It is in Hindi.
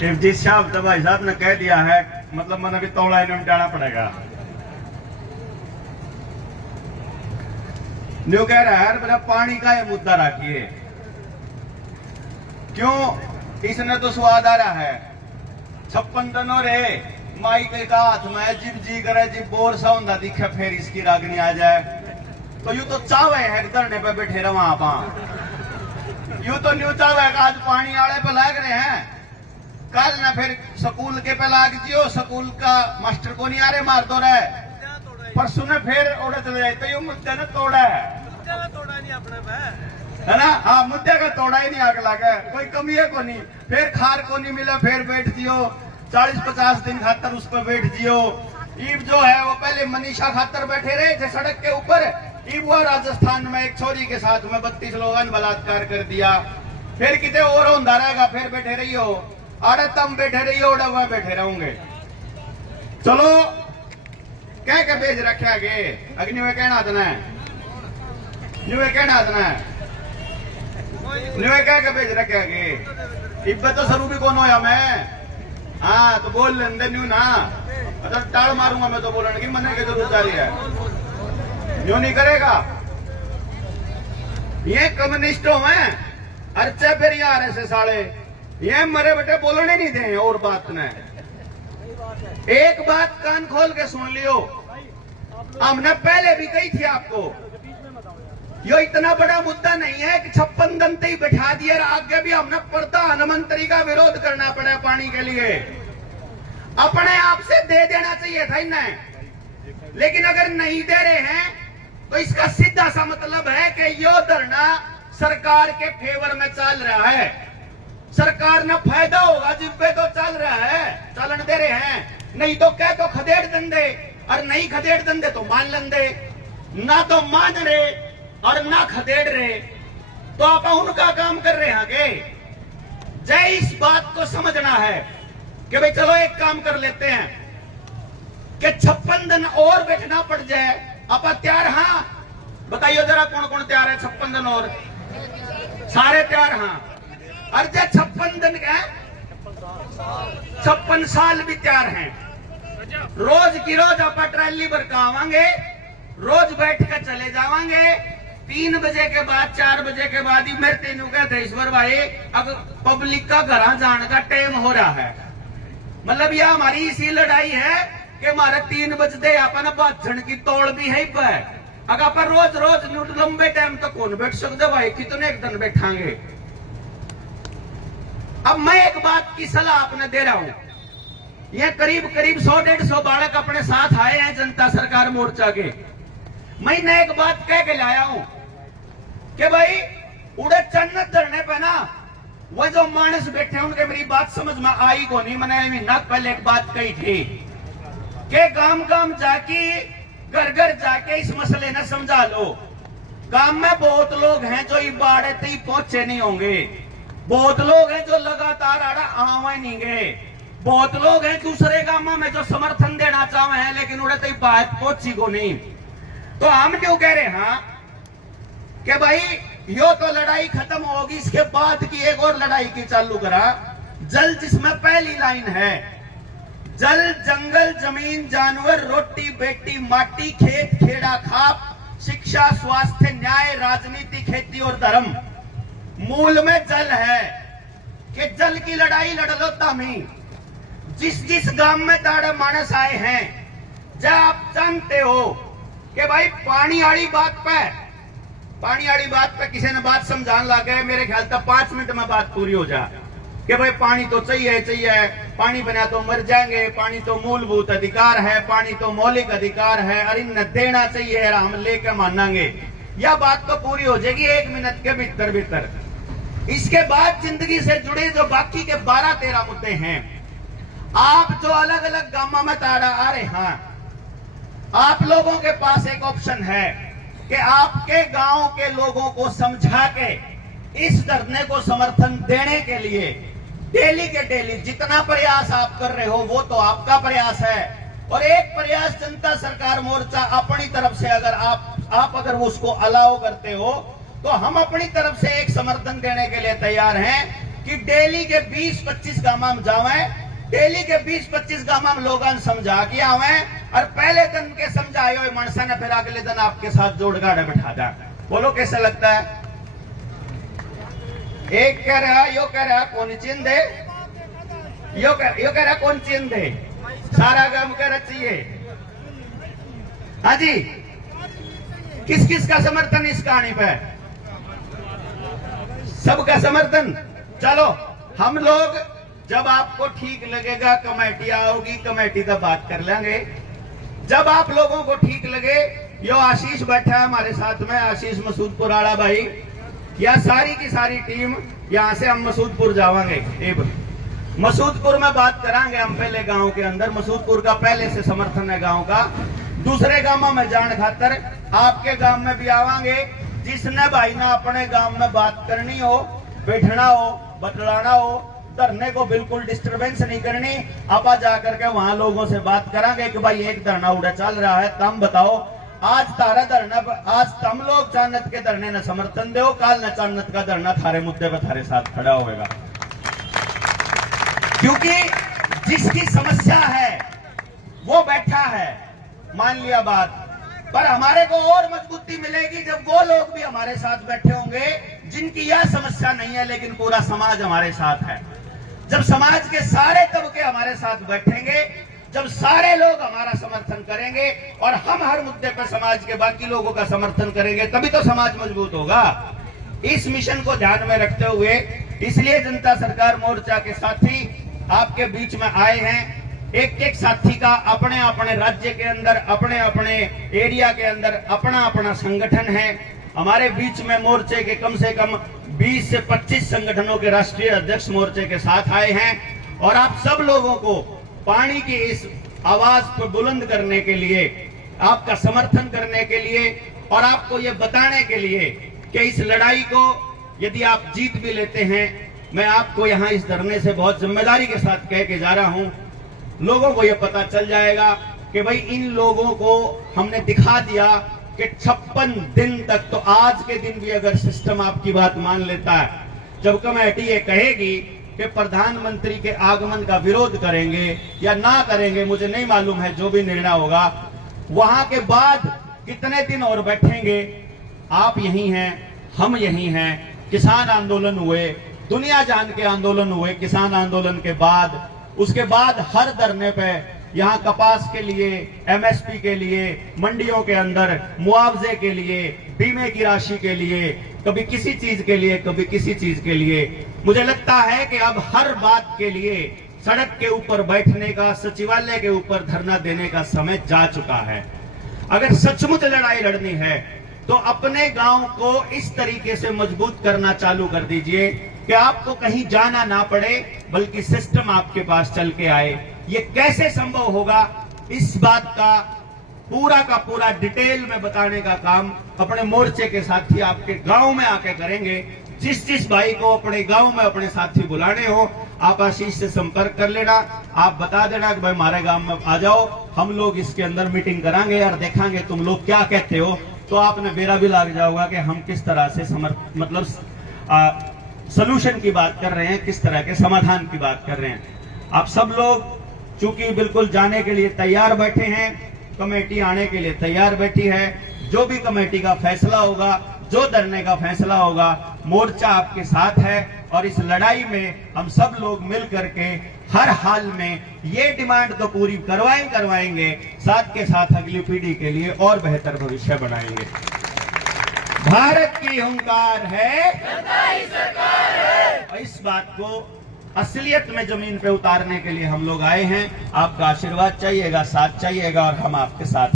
जिस साहब तो भाई साहब ने कह दिया है, मतलब मैंने भी तोड़ा इन्हें मिटाना पड़ेगा। जो कह रहा है मेरा पानी का ये मुद्दा रखिए, क्यों इसने तो स्वाद आ रहा है 56 दिनों रे माई के का हाथ में जिब जी करे जिब बोर सा होंदा दिखे फिर इसकी रागनी आ जाए। तो यूं तो चावे है धरने पे बैठे रहो आप, यूं तो न्यू चावे आज पानी आले पे लाग रहे हैं, कल ना फिर स्कूल के पे लाग जियो, स्कूल का मास्टर को नहीं आ रहे मार दो रहे, परसों ने फिर उड़े चले जाए। तो ये मुद्दे ने तोड़ा है, तोड़ा नहीं अपने है ना। हाँ, मुद्दे का तोड़ा ही नहीं, आग लगा कोई कमी है को नहीं, फिर खार को नहीं मिला फिर बैठ जियो 40-50 दिन खातर उस पर बैठ जियो। ईब जो है वो पहले मनीषा खातर बैठे रहे थे सड़क के ऊपर, ईब वो राजस्थान में एक छोरी के साथ में 32 लोगों ने बलात्कार कर दिया, फिर कितने और होता रहेगा, फिर बैठे रही हो अरे तुम बैठे रही हो वह बैठे रहूंगे। चलो कह के भेज रखे गे अग्नि में कहना देना है, न्यू कहना देना है, न्यू कह के भेज रखे गे। इब्बत तो सरू भी कौन होया मैं, हाँ तो बोल लेंदे न्यू ना, मतलब टाल मारूंगा मैं तो बोलने की मने की जरूरत आ रही है, न्यू नहीं करेगा। ये कम्युनिस्टों में अर्चे फिर यार ऐसे साले ये मरे बेटे बोलने नहीं दे। और बात न एक बात कान खोल के सुन लियो, हमने पहले भी कही थी आपको, यो इतना बड़ा मुद्दा नहीं है कि 56 दिन ही बैठा दिए, आगे भी हमने प्रधानमंत्री का विरोध करना पड़ा पानी के लिए। अपने आप से दे देना चाहिए था इन्हें, लेकिन अगर नहीं दे रहे हैं तो इसका सीधा सा मतलब है कि यो धरना सरकार के फेवर में चल रहा है, सरकार ने फायदा होगा जिब्बे तो चल रहा है, चलन दे रहे हैं। नहीं तो क्या तो खदेड़ दंदे, और नहीं खदेड़ दंदे तो मान लंदे, ना तो मान रहे और ना खदेड़ रहे, तो आप उनका काम कर रहे हैं आगे। जय इस बात को समझना है कि भाई चलो एक काम कर लेते हैं कि 56 दिन और बैठना पड़ जाए, आप तैयार? हाँ बताइए जरा कौन कौन तैयार है 56 दिन और? सारे तैयार? हाँ। और जो 56 दिन का 56 साल भी तैयार हैं। रोज की रोज आप ट्रैली पर आवांगे, रोज बैठ कर चले जावांगे, 3 बजे के बाद 4 बजे के बाद ही मेरे तेनू कहते ईश्वर भाई अब पब्लिक का घर जाने का टाइम हो रहा है। मतलब यह हमारी इसी लड़ाई है कि हमारे 3 बजते अपन भाषण की तोड़ भी है पर, अगर अपन रोज रोज लंबे टाइम तक कौन बैठ सकते भाई, कितने एक दिन बैठांगे। अब मैं एक बात की सलाह आपने दे रहा हूं, ये करीब 100-150 बालक अपने साथ आए हैं जनता सरकार मोर्चा के। मैं इन्हें एक बात कह के लाया हूं कि भाई उड़े चन्नत धरने पे ना वो जो मानस बैठे उनके मेरी बात समझ में आई को नहीं। मैंने ना पहले एक बात कही थी कि गांव गांव जाके घर घर जाके इस मसले ने समझा लो। गांव में बहुत लोग हैं जो इस बाड़े तक पहुंचे नहीं होंगे, बहुत लोग हैं जो लगातार आवे नहीं गए, बहुत लोग हैं दूसरे गांव में जो समर्थन देना चाहे हैं लेकिन उड़े तक बात पहुंची को नहीं। तो हम क्यों कह रहे हैं कि भाई यो तो लड़ाई खत्म होगी, इसके बाद की एक और लड़ाई की चालू करा। जल जिसमें पहली लाइन है, जल जंगल जमीन जानवर रोटी बेटी माटी खेत खेड़ा खाप शिक्षा स्वास्थ्य न्याय राजनीति खेती और धर्म। मूल में जल है कि जल की लड़ाई लड़ लो तामी। जिस जिस गांव में ताड़े मानस आए हैं, जब आप जानते हो कि भाई पानी वाली बात पे किसी ने बात समझाने लगे, मेरे ख्याल तक 5 मिनट में बात पूरी हो जाए कि भाई पानी तो चाहिए, पानी बिना तो मर जाएंगे, पानी तो मूलभूत अधिकार है, पानी तो मौलिक अधिकार है और इन्हें देना चाहिए और हम लेके मानेंगे। यह बात तो पूरी हो जाएगी 1 मिनट के भीतर। इसके बाद जिंदगी से जुड़े जो बाकी के 12-13 मुद्दे हैं, आप जो अलग अलग गांवों में ताड़ा आ रहे हैं, आप लोगों के पास एक ऑप्शन है कि आपके गांव के लोगों को समझा के इस धरने को समर्थन देने के लिए डेली के डेली जितना प्रयास आप कर रहे हो वो तो आपका प्रयास है, और एक प्रयास जनता सरकार मोर्चा अपनी तरफ से अगर आप अगर उसको अलाउ करते हो तो हम अपनी तरफ से एक समर्थन देने के लिए तैयार हैं कि डेली के 20-25 गांव में जावे, डेली के 20-25 गांव में लोगों ने समझा के आवे और पहले दिन के समझाए हुए मनसा ने फिर अगले दिन आपके साथ जोड़ गाड़े बैठा था। बोलो कैसा लगता है? एक कह रहा, यो कह रहा कौन चिन्ह दे, यो कह रहा कौन चिन्ह दे, सारा गांव कह रहा चाहिए। हाँ जी, किस किस का समर्थन इस कहानी पे? सबका समर्थन। चलो हम लोग जब आपको ठीक लगेगा कमेटी आओगी, कमेटी का बात कर लेंगे। जब आप लोगों को ठीक लगे, यो आशीष बैठा है हमारे साथ में, आशीष मसूदपुर आला भाई, या सारी की सारी टीम यहां से हम मसूदपुर जावांगे। मसूदपुर में बात करांगे हम पहले गांव के अंदर। मसूदपुर का पहले से समर्थन है गांव का। दूसरे गांवों में जान खातर आपके गांव में भी आवांगे। जिसने भाई ना अपने गांव में बात करनी हो, बैठना हो, बतलाना हो, धरने को बिल्कुल डिस्टरबेंस नहीं करनी, आप जाकर के वहां लोगों से बात करांगे कि भाई एक धरना उड़ा चल रहा है, तम बताओ आज तारा धरना, आज तम लोग चाणत के धरने न समर्थन दो, काल न चाणत का धरना थारे मुद्दे पर थारे साथ खड़ा होगा। क्योंकि जिसकी समस्या है वो बैठा है, मान लिया बात, पर हमारे को और मजबूती मिलेगी जब वो लोग भी हमारे साथ बैठे होंगे जिनकी यह समस्या नहीं है लेकिन पूरा समाज हमारे साथ है। जब समाज के सारे तबके हमारे साथ बैठेंगे, जब सारे लोग हमारा समर्थन करेंगे और हम हर मुद्दे पर समाज के बाकी लोगों का समर्थन करेंगे, तभी तो समाज मजबूत होगा। इस मिशन को ध्यान में रखते हुए इसलिए जनता सरकार मोर्चा के साथी आपके बीच में आए हैं। एक एक साथी का अपने अपने राज्य के अंदर, अपने अपने एरिया के अंदर अपना अपना संगठन है। हमारे बीच में मोर्चे के कम से कम 20 से 25 संगठनों के राष्ट्रीय अध्यक्ष मोर्चे के साथ आए हैं और आप सब लोगों को पानी की इस आवाज को बुलंद करने के लिए, आपका समर्थन करने के लिए और आपको ये बताने के लिए कि इस लड़ाई को यदि आप जीत भी लेते हैं, मैं आपको यहाँ इस धरने से बहुत जिम्मेदारी के साथ कह के जा रहा हूँ, लोगों को यह पता चल जाएगा कि भाई इन लोगों को हमने दिखा दिया कि 56 दिन तक, तो आज के दिन भी अगर सिस्टम आपकी बात मान लेता है, जब कमेटी ये कहेगी कि प्रधानमंत्री के आगमन का विरोध करेंगे या ना करेंगे, मुझे नहीं मालूम है, जो भी निर्णय होगा, वहां के बाद कितने दिन और बैठेंगे। आप यही हैं, हम यही हैं। किसान आंदोलन हुए, दुनिया जान के आंदोलन हुए, किसान आंदोलन के बाद, उसके बाद हर धरने पे यहाँ कपास के लिए, एमएसपी के लिए, मंडियों के अंदर मुआवजे के लिए, बीमे की राशि के लिए, कभी किसी चीज के लिए, कभी किसी चीज के लिए। मुझे लगता है कि अब हर बात के लिए सड़क के ऊपर बैठने का, सचिवालय के ऊपर धरना देने का समय जा चुका है। अगर सचमुच लड़ाई लड़नी है तो अपने गांव को इस तरीके से मजबूत करना चालू कर दीजिए कि आपको कहीं जाना ना पड़े, बल्कि सिस्टम आपके पास चल के आए। ये कैसे संभव होगा, इस बात का पूरा डिटेल में बताने का काम अपने मोर्चे के साथी आपके गांव में आके करेंगे। जिस जिस भाई को अपने गांव में अपने साथी बुलाने हो, आप आशीष से संपर्क कर लेना, आप बता देना कि भाई हमारे गांव में आ जाओ, हम लोग इसके अंदर मीटिंग करांगे और देखेंगे तुम लोग क्या कहते हो। तो आपने बेरा भी लग जाओगा कि हम किस तरह से सोल्यूशन की बात कर रहे हैं, किस तरह के समाधान की बात कर रहे हैं। आप सब लोग चूंकि बिल्कुल जाने के लिए तैयार बैठे हैं, कमेटी आने के लिए तैयार बैठी है। जो भी कमेटी का फैसला होगा, जो धरने का फैसला होगा, मोर्चा आपके साथ है और इस लड़ाई में हम सब लोग मिल करके हर हाल में ये डिमांड तो पूरी करवाएंगे, साथ के साथ अगली पीढ़ी के लिए और बेहतर भविष्य बनाएंगे। भारत की हुंकार है, और इस बात को असलियत में जमीन पे उतारने के लिए हम लोग आए हैं। आपका आशीर्वाद चाहिएगा, साथ चाहिएगा और हम आपके साथ